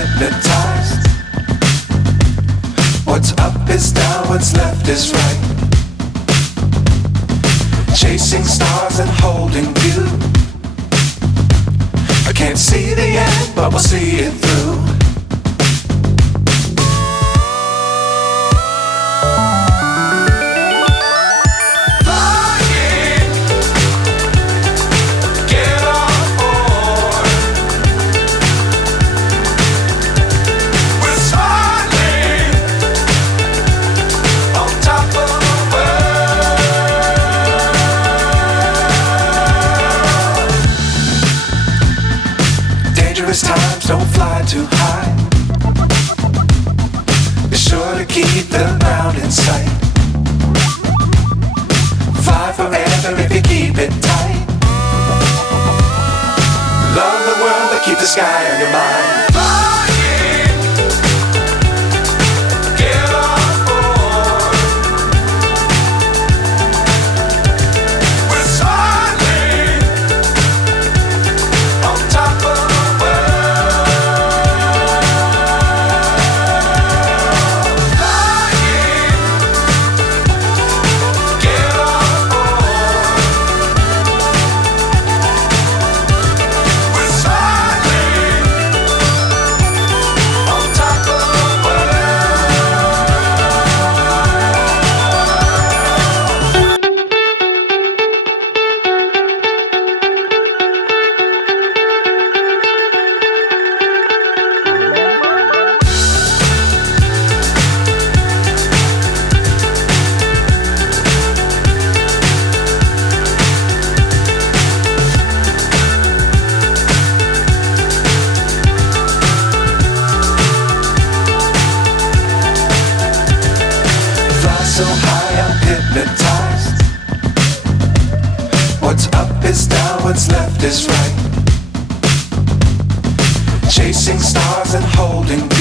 hypnotized. What's up is down, what's left is right. Chasing stars and holding you. I can't see the end, but we'll see it through. Times don't fly too high. Be sure to keep the ground in sight. Fly forever if you keep it tight. Love the world but keep the sky on your mind. So high I'm hypnotized. What's up is down, what's left is right. Chasing stars and holding you.